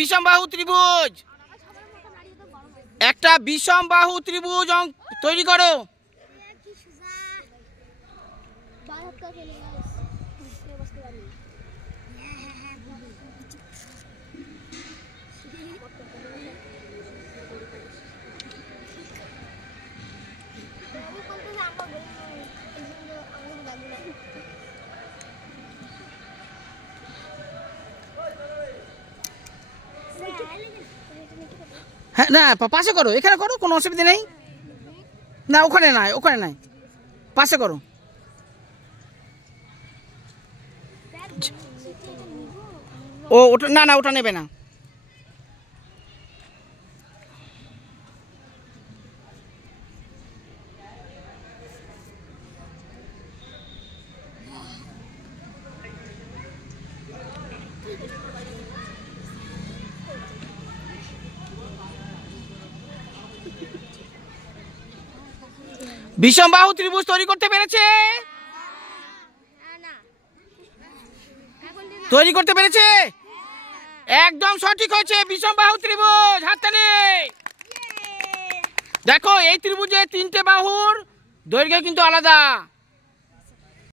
বিষমবাহু ত্রিভুজ, একটা বিষমবাহু ত্রিভুজ তৈরি করো। হ্যাঁ না, পাশে করো, এখানে করো, কোনো অসুবিধা নেই। না ওখানে নাই, ওখানে নাই, পাশে করো। ও ওটা না, না ওটা নেবে না। বিষমবাহু ত্রিভুজ তৈরি করতে পেরেছে? তৈরি করতে পেরেছে, একদম সঠিক হয়েছে। বিষমবাহু ত্রিভুজ, হাততালি। দেখো এই ত্রিভুজে তিনটে বাহুর দৈর্ঘ্য কিন্তু আলাদা।